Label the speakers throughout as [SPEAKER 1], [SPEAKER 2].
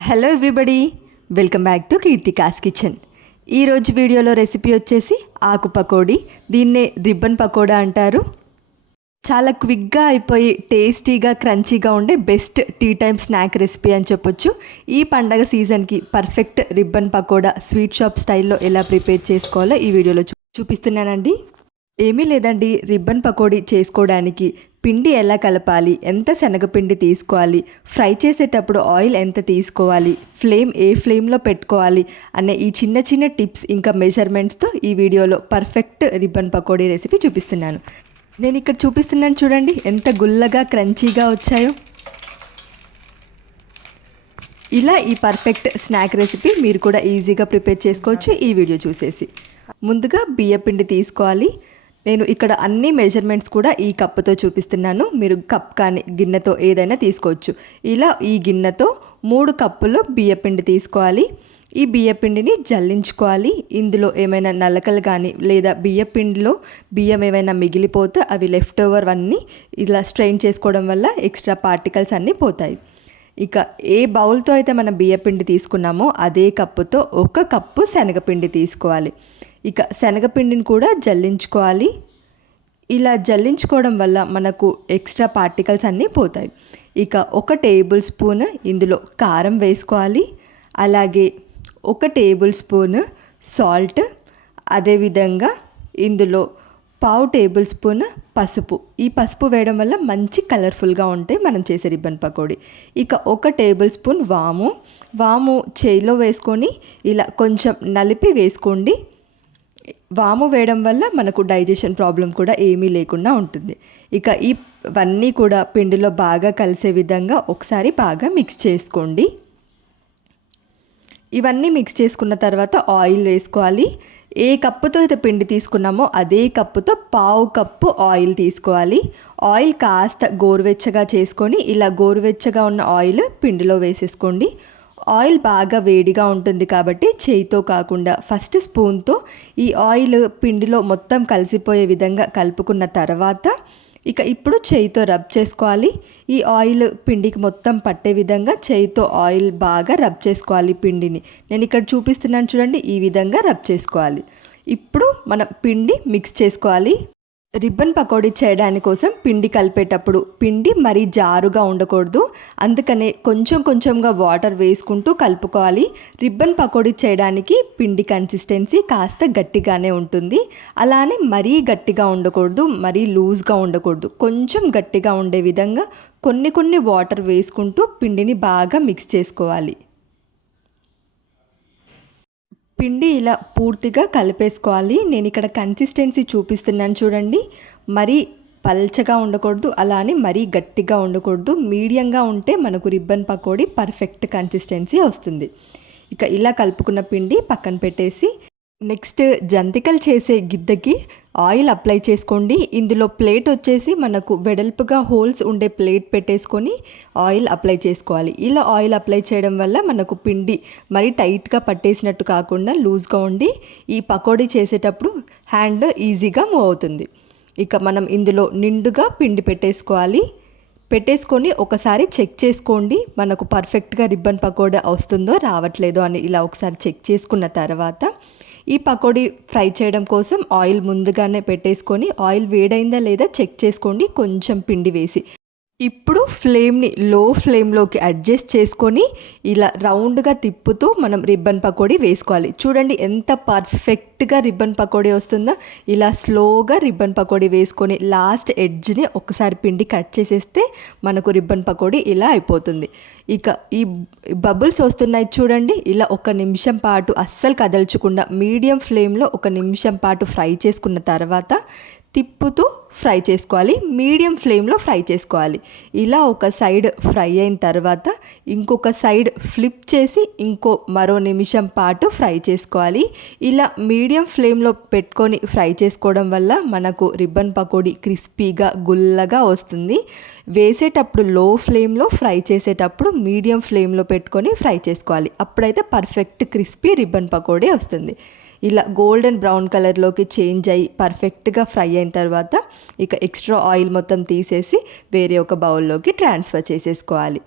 [SPEAKER 1] Hello everybody welcome back to Keerthika's kitchen ఈరోజు వీడియోలో recipe వచ్చేసి ఆకు పకోడీ. దీన్నే రిబ్బన్ పకోడా అంటారు. చాలా క్విక్గా అయిపోయి టేస్టీగా క్రంచీగా ఉండే best tea time snack recipe అని చెప్పొచ్చు. ఈ పండగ సీజన్కి perfect ribbon pakoda sweet shop స్టైల్లో ఎలా ప్రిపేర్ చేసుకోవాలో ఈ వీడియోలో చూ చూపిస్తున్నానండి. ఏమీ లేదండి రిబ్బన్ పకోడీ చేసుకోవడానికి పిండి ఎలా కలపాలి? ఎంత శనగపిండి తీసుకోవాలి? ఫ్రై చేసేటప్పుడు ఆయిల్ ఎంత తీసుకోవాలి? ఫ్లేమ్ ఏ ఫ్లేమ్లో పెట్టుకోవాలి? అనే ఈ చిన్న చిన్న టిప్స్ ఇంకా మెజర్మెంట్స్తో ఈ వీడియోలో పర్ఫెక్ట్ రిబ్బన్ పకోడీ రెసిపీ చూపిస్తున్నాను. నేను ఇక్కడ చూపిస్తున్నాను చూడండి ఎంత గుల్లగా క్రంచీగా వచ్చాయో. ఇలా ఈ పర్ఫెక్ట్ స్నాక్ రెసిపీ మీరు కూడా ఈజీగా ప్రిపేర్ చేసుకోవచ్చు ఈ వీడియో చూసేసి. ముందుగా బియ్యపిండి తీసుకోవాలి. నేను ఇక్కడ అన్ని మెజర్మెంట్స్ కూడా ఈ కప్పుతో చూపిస్తున్నాను. మీరు కప్ కానీ గిన్నెతో ఏదైనా తీసుకోవచ్చు. ఇలా ఈ గిన్నెతో మూడు కప్పులు బియ్యపిండి తీసుకోవాలి. ఈ బియ్యపిండిని జల్లించుకోవాలి. ఇందులో ఏమైనా నలకలు కానీ లేదా బియ్యపిండిలో బియ్యం ఏమైనా మిగిలిపోతే అవి లెఫ్ట్ ఓవర్ అన్నీ ఇలా స్ట్రెయిన్ చేసుకోవడం వల్ల ఎక్స్ట్రా పార్టికల్స్ అన్నీ పోతాయి. ఇక ఏ బౌల్తో అయితే మనం బియ్యపిండి తీసుకున్నామో అదే కప్పుతో ఒక కప్పు శనగపిండి తీసుకోవాలి. ఇక శనగపిండిని కూడా జల్లించుకోవాలి. ఇలా జల్లించుకోవడం వల్ల మనకు ఎక్స్ట్రా పార్టికల్స్ అన్నీ పోతాయి. ఇక ఒక టేబుల్ స్పూన్ ఇందులో కారం వేసుకోవాలి. అలాగే ఒక టేబుల్ స్పూన్ సాల్ట్. అదేవిధంగా ఇందులో పావు టేబుల్ స్పూన్ పసుపు. ఈ పసుపు వేయడం వల్ల మంచి కలర్ఫుల్గా ఉంటాయి మనం చేసే రిబ్బన్ పకోడీ. ఇక ఒక టేబుల్ స్పూన్ వాము. వాము చేయిలో వేసుకొని ఇలా కొంచెం నలిపి వేసుకోండి. వాము వేయడం వల్ల మనకు డైజెషన్ ప్రాబ్లం కూడా ఏమీ లేకుండా ఉంటుంది. ఇక ఇవన్నీ కూడా పిండిలో బాగా కలిసే విధంగా ఒకసారి బాగా మిక్స్ చేసుకోండి. ఇవన్నీ మిక్స్ చేసుకున్న తర్వాత ఆయిల్ వేసుకోవాలి. ఏ కప్పుతో అయితే పిండి తీసుకున్నామో అదే కప్పుతో పావు కప్పు ఆయిల్ తీసుకోవాలి. ఆయిల్ కాస్త గోరువెచ్చగా చేసుకొని ఇలా గోరువెచ్చగా ఉన్న ఆయిల్ పిండిలో వేసేసుకోండి. ఆయిల్ బాగా వేడిగా ఉంటుంది కాబట్టి చేయితో కాకుండా ఫస్ట్ స్పూన్తో ఈ ఆయిల్ పిండిలో మొత్తం కలిసిపోయే విధంగా కలుపుకున్న తర్వాత ఇక ఇప్పుడు చేయితో రబ్ చేసుకోవాలి. ఈ ఆయిల్ పిండికి మొత్తం పట్టే విధంగా చేయితో ఆయిల్ బాగా రబ్ చేసుకోవాలి పిండిని. నేను ఇక్కడ చూపిస్తున్నాను చూడండి ఈ విధంగా రబ్ చేసుకోవాలి. ఇప్పుడు మనం పిండి మిక్స్ చేసుకోవాలి. రిబ్బన్ పకోడీ చేయడానికి కోసం పిండి కలిపేటప్పుడు పిండి మరీ జారుగా ఉండకూడదు. అందుకనే కొంచెం కొంచెంగా వాటర్ వేసుకుంటూ కలుపుకోవాలి. రిబ్బన్ పకోడీ చేయడానికి పిండి కన్సిస్టెన్సీ కాస్త గట్టిగానే ఉంటుంది. అలానే మరీ గట్టిగా ఉండకూడదు మరీ లూజ్గా ఉండకూడదు. కొంచెం గట్టిగా ఉండే విధంగా కొన్ని కొన్ని వాటర్ వేసుకుంటూ పిండిని బాగా మిక్స్ చేసుకోవాలి. పిండి ఇలా పూర్తిగా కలిపేసుకోవాలి. నేను ఇక్కడ కన్సిస్టెన్సీ చూపిస్తున్నాను చూడండి. మరీ పల్చగా ఉండకూడదు అలానే మరీ గట్టిగా ఉండకూడదు. మీడియంగా ఉంటే మనకు రిబ్బన్ పకోడీ పర్ఫెక్ట్ కన్సిస్టెన్సీ వస్తుంది. ఇక ఇలా కలుపుకున్న పిండి పక్కన పెట్టేసి నెక్స్ట్ జంతికలు చేసే గిద్దకి ఆయిల్ అప్లై చేసుకోండి. ఇందులో ప్లేట్ వచ్చేసి మనకు వెడల్పుగా హోల్స్ ఉండే ప్లేట్ పెట్టేసుకొని ఆయిల్ అప్లై చేసుకోవాలి. ఇలా ఆయిల్ అప్లై చేయడం వల్ల మనకు పిండి మరీ టైట్గా పట్టేసినట్టు కాకుండా లూజ్గా ఉండి ఈ పకోడీ చేసేటప్పుడు హ్యాండ్ ఈజీగా మూవ్ అవుతుంది. ఇక మనం ఇందులో నిండుగా పిండి పెట్టేసుకోవాలి. పెట్టేసుకొని ఒకసారి చెక్ చేసుకోండి. మనకు పర్ఫెక్ట్గా రిబ్బన్ పకోడా వస్తుందో రావట్లేదో అని ఇలా ఒకసారి చెక్ చేసుకున్న తర్వాత ఈ పకోడీ ఫ్రై చేయడం కోసం ఆయిల్ ముందుగానే పెట్టేసుకొని ఆయిల్ వేడైందా లేదా చెక్ చేసుకోండి. కొంచెం పిండి వేసి. ఇప్పుడు ఫ్లేమ్ని లో ఫ్లేమ్లోకి అడ్జస్ట్ చేసుకొని ఇలా రౌండ్గా తిప్పుతూ మనం రిబ్బన్ పకోడీ వేసుకోవాలి. చూడండి ఎంత పర్ఫెక్ట్గా రిబ్బన్ పకోడీ వస్తుందో. ఇలా స్లోగా రిబ్బన్ పకోడీ వేసుకొని లాస్ట్ ఎడ్జ్ని ఒకసారి పిండి కట్ చేసేస్తే మనకు రిబ్బన్ పకోడీ ఇలా అయిపోతుంది. ఇక ఈ బబుల్స్ వస్తున్నాయి చూడండి. ఇలా ఒక నిమిషం పాటు అస్సలు కదల్చకుండా మీడియం ఫ్లేమ్లో ఒక నిమిషం పాటు ఫ్రై చేసుకున్న తర్వాత తిప్పుతూ ఫ్రై చేసుకోవాలి. మీడియం ఫ్లేమ్లో ఫ్రై చేసుకోవాలి. ఇలా ఒక సైడ్ ఫ్రై అయిన తర్వాత ఇంకొక సైడ్ ఫ్లిప్ చేసి ఇంకో మరో నిమిషం పాటు ఫ్రై చేసుకోవాలి. ఇలా మీడియం ఫ్లేమ్లో పెట్టుకొని ఫ్రై చేసుకోవడం వల్ల మనకు రిబ్బన్ పకోడీ క్రిస్పీగా గుల్లగా వస్తుంది. వేసేటప్పుడు లో ఫ్లేమ్లో ఫ్రై చేసేటప్పుడు మీడియం ఫ్లేమ్లో పెట్టుకొని ఫ్రై చేసుకోవాలి. అప్పుడైతే పర్ఫెక్ట్ క్రిస్పీ రిబ్బన్ పకోడీ వస్తుంది. ఇలా గోల్డెన్ బ్రౌన్ కలర్లోకి చేంజ్ అయ్యి పర్ఫెక్ట్గా ఫ్రై అయిన తర్వాత ఇక ఎక్స్ట్రా ఆయిల్ మొత్తం తీసేసి వేరే ఒక బౌల్లోకి ట్రాన్స్ఫర్ చేసేసుకోవాలి.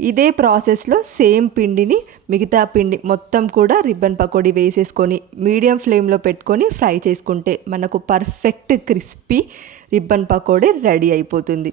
[SPEAKER 1] ఇదే ప్రాసెస్లో సేమ్ పిండిని మిగతా పిండి మొత్తం కూడా రిబ్బన్ పకోడీ వేసేసుకొని మీడియం ఫ్లేమ్లో పెట్టుకొని ఫ్రై చేసుకుంటే మనకు perfect crispy ribbon pakodi ready అయిపోతుంది.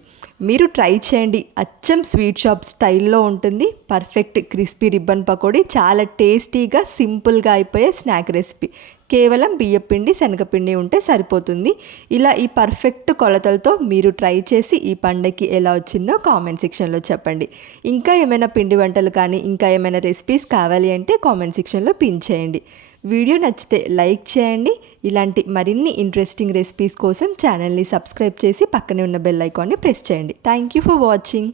[SPEAKER 1] మీరు ట్రై చేయండి. అచ్చం స్వీట్ షాప్ స్టైల్లో ఉంటుంది. పర్ఫెక్ట్ క్రిస్పీ రిబ్బన్ పకోడీ చాలా టేస్టీగా సింపుల్గా అయిపోయే స్నాక్ రెసిపీ. కేవలం బియ్యపిండి శనగపిండి ఉంటే సరిపోతుంది. ఇలా ఈ పర్ఫెక్ట్ కొలతలతో మీరు ట్రై చేసి ఈ పండగకి ఎలా వచ్చిందో కామెంట్ సెక్షన్లో చెప్పండి. ఇంకా ఏమైనా పిండి వంటలు కానీ ఇంకా ఏమైనా రెసిపీస్ కావాలి అంటే కామెంట్ సెక్షన్లో పిన్ చేయండి. వీడియో నచ్చితే లైక్ చేయండి. ఇలాంటి మరిన్ని ఇంట్రెస్టింగ్ రెసిపీస్ కోసం ఛానల్ని సబ్స్క్రైబ్ చేసి పక్కనే ఉన్న బెల్ ఐకాన్ని ప్రెస్ చేయండి. Thank you for watching